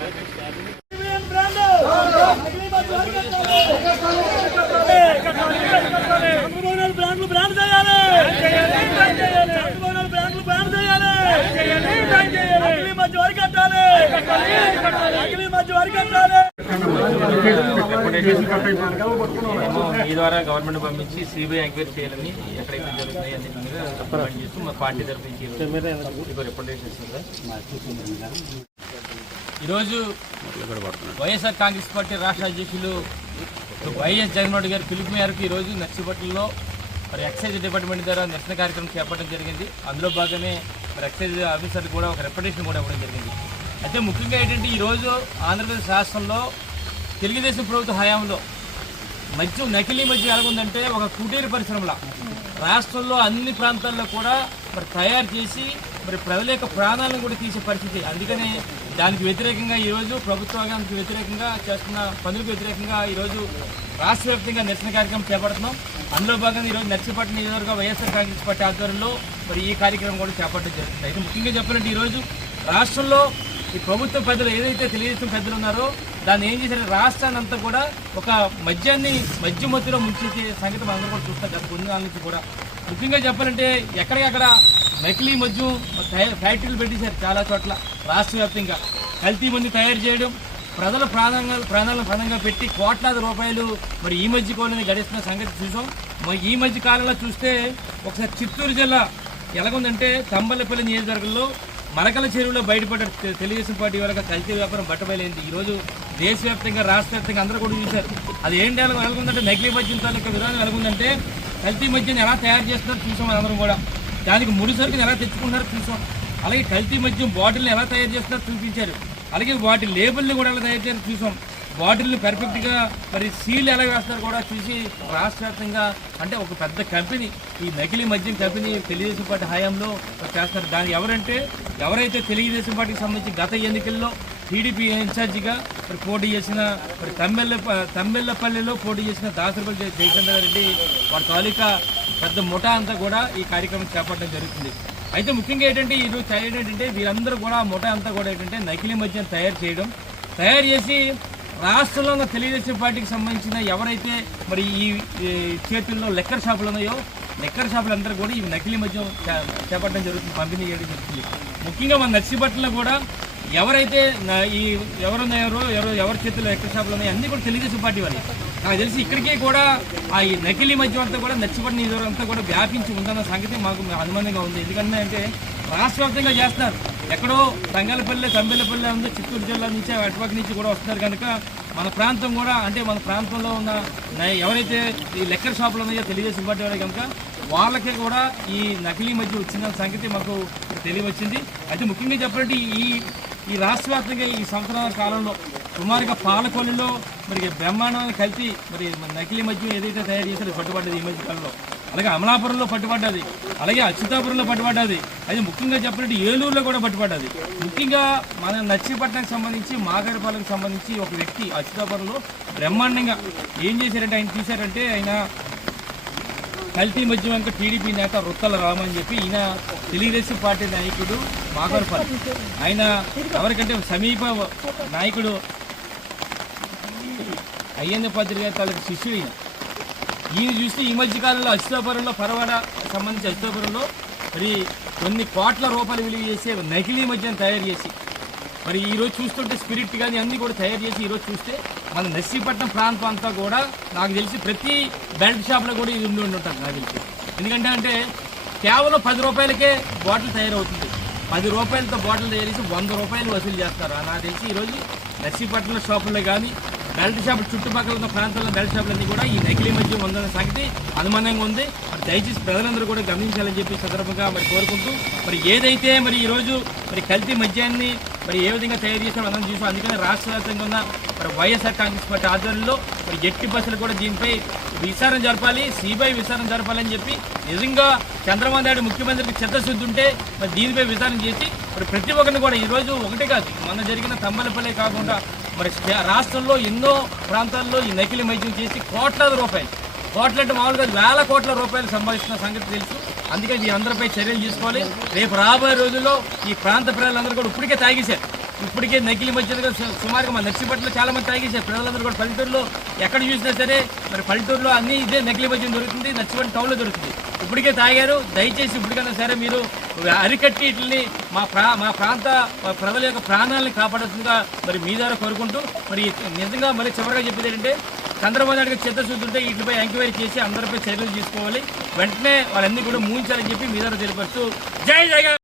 ఈ బ్రాండ్ బ్రాండ్లు బ్రాండ్ ద్వారా గవర్నమెంట్ పంపించి సిబిఐ ఎంక్వైరీ చేయాలని ఎక్కడైతే జరుగుతున్నాయి అన్ని రికమెండ్ చేస్తూ మా పార్టీ తరఫు నుంచి మీకు ఈరోజు వైఎస్ఆర్ కాంగ్రెస్ పార్టీ రాష్ట్ర అధ్యక్షులు వైఎస్ జగన్మోహన్ రెడ్డి గారి పిలుపు మేరకు ఈరోజు నర్సిపట్నంలో మరి ఎక్సైజ్ డిపార్ట్మెంట్ ద్వారా నిరసన కార్యక్రమం చేపట్టడం జరిగింది. అందులో భాగమే మరి ఎక్సైజ్ ఆఫీసర్ కూడా ఒక రిప్రజెంటేషన్ కూడా ఇవ్వడం జరిగింది. అయితే ముఖ్యంగా ఏంటంటే ఈరోజు ఆంధ్రప్రదేశ్ రాష్ట్రంలో తెలుగుదేశం ప్రభుత్వ హయాంలో మద్యం నకిలీ మద్యం ఎలాగుందంటే ఒక కుటీర పరిశ్రమల. రాష్ట్రంలో అన్ని ప్రాంతాల్లో కూడా మరి తయారు చేసి మరి ప్రజల యొక్క ప్రాణాలను కూడా తీసే పరిస్థితి. అందుకనే దానికి వ్యతిరేకంగా ఈరోజు ప్రభుత్వానికి వ్యతిరేకంగా చేస్తున్న పనులకు వ్యతిరేకంగా ఈరోజు రాష్ట్ర వ్యాప్తంగా నిరసన కార్యక్రమం చేపడుతున్నాం. అందులో భాగంగా ఈరోజు నర్సీపట్నం నియోజకవర్గ వైఎస్ఆర్ కాంగ్రెస్ పార్టీ ఆధ్వర్యంలో మరి ఈ కార్యక్రమం కూడా చేపట్టడం జరుగుతుంది. అయితే ముఖ్యంగా చెప్పాలంటే ఈరోజు రాష్ట్రంలో ఈ ప్రభుత్వ పెద్దలు ఏదైతే తెలియజేసిన పెద్దలు ఉన్నారో దాన్ని ఏం చేశారు? రాష్ట్రాన్ని అంతా కూడా ఒక మద్యాన్ని మద్యం మధ్యలో ముంచే సంగతి మనందరూ అందరూ కూడా చూస్తాం. గత కొన్ని నుంచి కూడా ముఖ్యంగా చెప్పాలంటే ఎక్కడికక్కడ నకిలీ మద్యం ఫ్యాక్టరీలు పెట్టేశారు చాలా చోట్ల రాష్ట్ర వ్యాప్తంగా. కల్తీ మంది తయారు చేయడం ప్రజల ప్రాణంగా ప్రాణాలను ప్రాణంగా పెట్టి కోట్లాది రూపాయలు మరి ఈ మధ్య కాలంలో గడిస్తున్న సంగతి చూసాం. మరి ఈ మధ్య కాలంలో చూస్తే ఒకసారి చిత్తూరు జిల్లా ఎలాగుందంటే తంబలపల్లి నియోజకవర్గంలో మరకల చెరువులో బయటపడ్డ తెలుగుదేశం పార్టీ వరకు కల్తీ వ్యాపారం బట్టబయలైంది. ఈరోజు దేశవ్యాప్తంగా రాష్ట్ర వ్యాప్తంగా అందరూ కూడా చూశారు. అది ఏంటి ఎలాగొందంటే నకిలీ మద్యం తాలూకా విధానం ఎలాగుందంటే కల్తీ మద్యం ఎలా తయారు చేస్తున్నారో చూసాం అందరం కూడా. దానికి ముడి సరుకుని ఎలా తెచ్చుకుంటున్నారో చూసాం. అలాగే కల్తీ మద్యం బాటిల్ని ఎలా తయారు చేస్తున్నారో చూపించారు. అలాగే వాటి లేబుల్ని కూడా ఎలా తయారు చేయాలో చూసాం. బాటిల్ని పర్ఫెక్ట్గా మరి సీల్ ఎలా వేస్తారో కూడా చూసి రాష్ట్ర వ్యాప్తంగా అంటే ఒక పెద్ద కంపెనీ ఈ నకిలీ మద్యం కంపెనీ తెలుగుదేశం పార్టీ హయాంలో చేస్తారు దాని ఎవరంటే ఎవరైతే తెలుగుదేశం పార్టీకి సంబంధించి గత ఎన్నికల్లో టీడీపీ ఇన్ఛార్జిగా మరి పోటీ చేసిన మరి తమ్మెల్ల తమ్మెల్లపల్లిలో పోటీ చేసిన దాసరపల్లి జయచంద్ర రెడ్డి వారి తాలూకా పెద్ద ముఠా అంతా కూడా ఈ కార్యక్రమం చేపట్టడం జరుగుతుంది. అయితే ముఖ్యంగా ఏంటంటే ఈరోజు తయారు ఏంటంటే వీరందరూ కూడా ముఠా అంతా కూడా ఏంటంటే నకిలీ మద్యం తయారు చేయడం తయారు చేసి రాష్ట్రంలో ఉన్న తెలుగుదేశం పార్టీకి సంబంధించిన ఎవరైతే మరి ఈ చేతుల్లో లెక్కర్ షాపులు ఉన్నాయో లెక్కర్ షాపులు అందరూ కూడా ఈ నకిలీ మద్యం చేపట్టడం జరుగుతుంది పంపిణీ చేయడం జరుగుతుంది. ముఖ్యంగా మన నర్సీపట్నంలో కూడా ఎవరైతే ఈ ఎవరున్నారో ఎవరు ఎవరి చేతుల్లో లెక్కర్ షాపులు ఉన్నాయో అన్ని కూడా తెలుగుదేశం పార్టీ వాళ్ళు నాకు తెలిసి ఇక్కడికే కూడా ఆ ఈ నకిలీ మద్యం అంతా కూడా నర్సీపట్నం నియోజకవర్గం అంతా కూడా వ్యాపించి ఉందన్న సంగతి మాకు అనుమానంగా ఉంది. ఎందుకంటే అంటే రాష్ట్ర వ్యాప్తంగా చేస్తున్నారు. ఎక్కడో తంగలపల్లి తంబెలపల్లె ఉంది చిత్తూరు జిల్లా నుంచి అటుపక్క నుంచి కూడా వస్తున్నారు కనుక మన ప్రాంతం కూడా అంటే మన ప్రాంతంలో ఉన్న ఎవరైతే ఈ లెక్కర్ షాపులు ఉన్నాయో తెలుగుదేశం పార్టీ వారికి కనుక వాళ్ళకి కూడా ఈ నకిలీ మధ్య వచ్చిన సంగతి మాకు తెలియవచ్చింది. అయితే ముఖ్యంగా చెప్పాలంటే ఈ ఈ రాష్ట్ర వ్యాప్తంగా ఈ సంవత్సరాల కాలంలో సుమారుగా పాలకొల్లులో మరి బ్రహ్మాండమైన కలిసి మరి నకిలీ మద్యం ఏదైతే తయారు చేశారో పట్టుబడ్డది ఈ మధ్య కాలంలో. అలాగే అమలాపురంలో పట్టుబడ్డది. అలాగే అచ్యుతాపురంలో పట్టుబడ్డది. అది ముఖ్యంగా చెప్పాలంటే ఏలూరులో కూడా పట్టుబడ్డది. ముఖ్యంగా మన నచ్చిపట్నంకి సంబంధించి మాగారిపాలకు సంబంధించి ఒక వ్యక్తి అచ్యుతాపురంలో బ్రహ్మాండంగా ఏం చేశారంటే ఆయన తీశారంటే ఆయన కల్తీ మధ్య వెనుక టీడీపీ నేత రుత్తల రామ అని చెప్పి ఈయన తెలుగుదేశం పార్టీ నాయకుడు మాగారిపాలెం. ఆయన ఎవరికంటే సమీప నాయకుడు అయ్యన్న పత్రిక తాలూకు శిష్యుడు ఈయన. ఈయన చూస్తే ఈ మధ్య కాలంలో అచ్యుతాపురంలో పరవాడ సంబంధించి అచ్యుతాపురంలో మరి కొన్ని కోట్ల రూపాయలు విలువ చేసే నకిలీ మద్యం తయారు చేసి మరి ఈరోజు చూస్తుంటే స్పిరిట్ కానీ అన్నీ కూడా తయారు చేసి ఈరోజు చూస్తే మన నర్సీపట్నం ప్రాంతం అంతా కూడా నాకు తెలిసి ప్రతి బెల్ట్ షాప్లో కూడా ఇది ఉండి ఉండి ఉంటుంది నాకు తెలిసి. ఎందుకంటే అంటే కేవలం పది రూపాయలకే బాటిల్ తయారవుతుంది. పది రూపాయలతో బాటిల్ తయారు చేసి వంద రూపాయలు వసూలు చేస్తారు. నాకు తెలిసి ఈరోజు నర్సీపట్నం షాపుల్లో కానీ బెల్ట్ షాప్ చుట్టుపక్కల ఉన్న ప్రాంతాల్లో బెల్ట్ షాపులన్నీ కూడా ఈ నకిలీ మద్యం ఉందన్న సంగతి అనుమానంగా ఉంది. మరి దయచేసి ప్రజలందరూ కూడా గమనించాలని చెప్పి సందర్భంగా మరి కోరుకుంటూ మరి ఏదైతే మరి ఈరోజు మరి కల్తీ మద్యాన్ని మరి ఏ విధంగా తయారు చేస్తారో అందరం చూసాం. అందుకని రాష్ట్ర వ్యాప్తంగా ఉన్న మరి వైఎస్ఆర్ కాంగ్రెస్ పార్టీ ఆధ్వర్యంలో మరి ఎట్టి బస్సులు కూడా దీనిపై విచారణ జరపాలి సిబిఐ విచారణ జరపాలని చెప్పి నిజంగా చంద్రబాబు నాయుడు ముఖ్యమంత్రికి చిత్తశుద్ధి ఉంటే మరి దీనిపై విచారణ చేసి మరి ప్రతి ఒక్కరిని కూడా ఈరోజు ఒకటే కాదు మొన్న జరిగిన తమ్మలపల్లే కాకుండా మరి రాష్ట్రంలో ఎన్నో ప్రాంతాల్లో ఈ నకిలీ మద్యం చేసి కోట్లాది రూపాయలు. కోట్లంటే మామూలుగా వేల కోట్ల రూపాయలు సంపాదిస్తున్న సంగతి తెలుసు. అందుకే ఈ అందరిపై చర్యలు తీసుకోవాలి. రేపు రాబోయే రోజుల్లో ఈ ప్రాంత ప్రజలందరూ కూడా ఇప్పటికే తాగేశారు. ఇప్పటికే నకిలీ మధ్యలో సుమారుగా మన నర్సీపట్నంలో చాలా మంది తాగేశారు. ప్రజలందరూ కూడా పల్లెటూరులో ఎక్కడ చూసినా సరే మరి పల్లెటూరులో అన్ని ఇదే నకిలీ మద్యం దొరుకుతుంది. నర్సీపట్నం టౌన్లో దొరుకుతుంది. ఇప్పటికే తాగారు. దయచేసి ఇప్పటికైనా సరే మీరు అరికట్టి వీటిని మా ప్రా మా ప్రాంత ప్రజల యొక్క ప్రాణాలను కాపాడుతుందిగా మరి మీ ద్వారా కోరుకుంటూ మరి నిజంగా మరి చివరిగా చెప్పేది ఏంటంటే చంద్రబాబు నాయుడు గారు చిత్తశుద్ధి ఉంటే వీటిపై ఎంక్వైరీ చేసి అందరిపై చర్యలు తీసుకోవాలి. వెంటనే వాళ్ళన్నీ కూడా మూయించాలని చెప్పి మీ ద్వారా తెలియపరుస్తూ జై జగన్!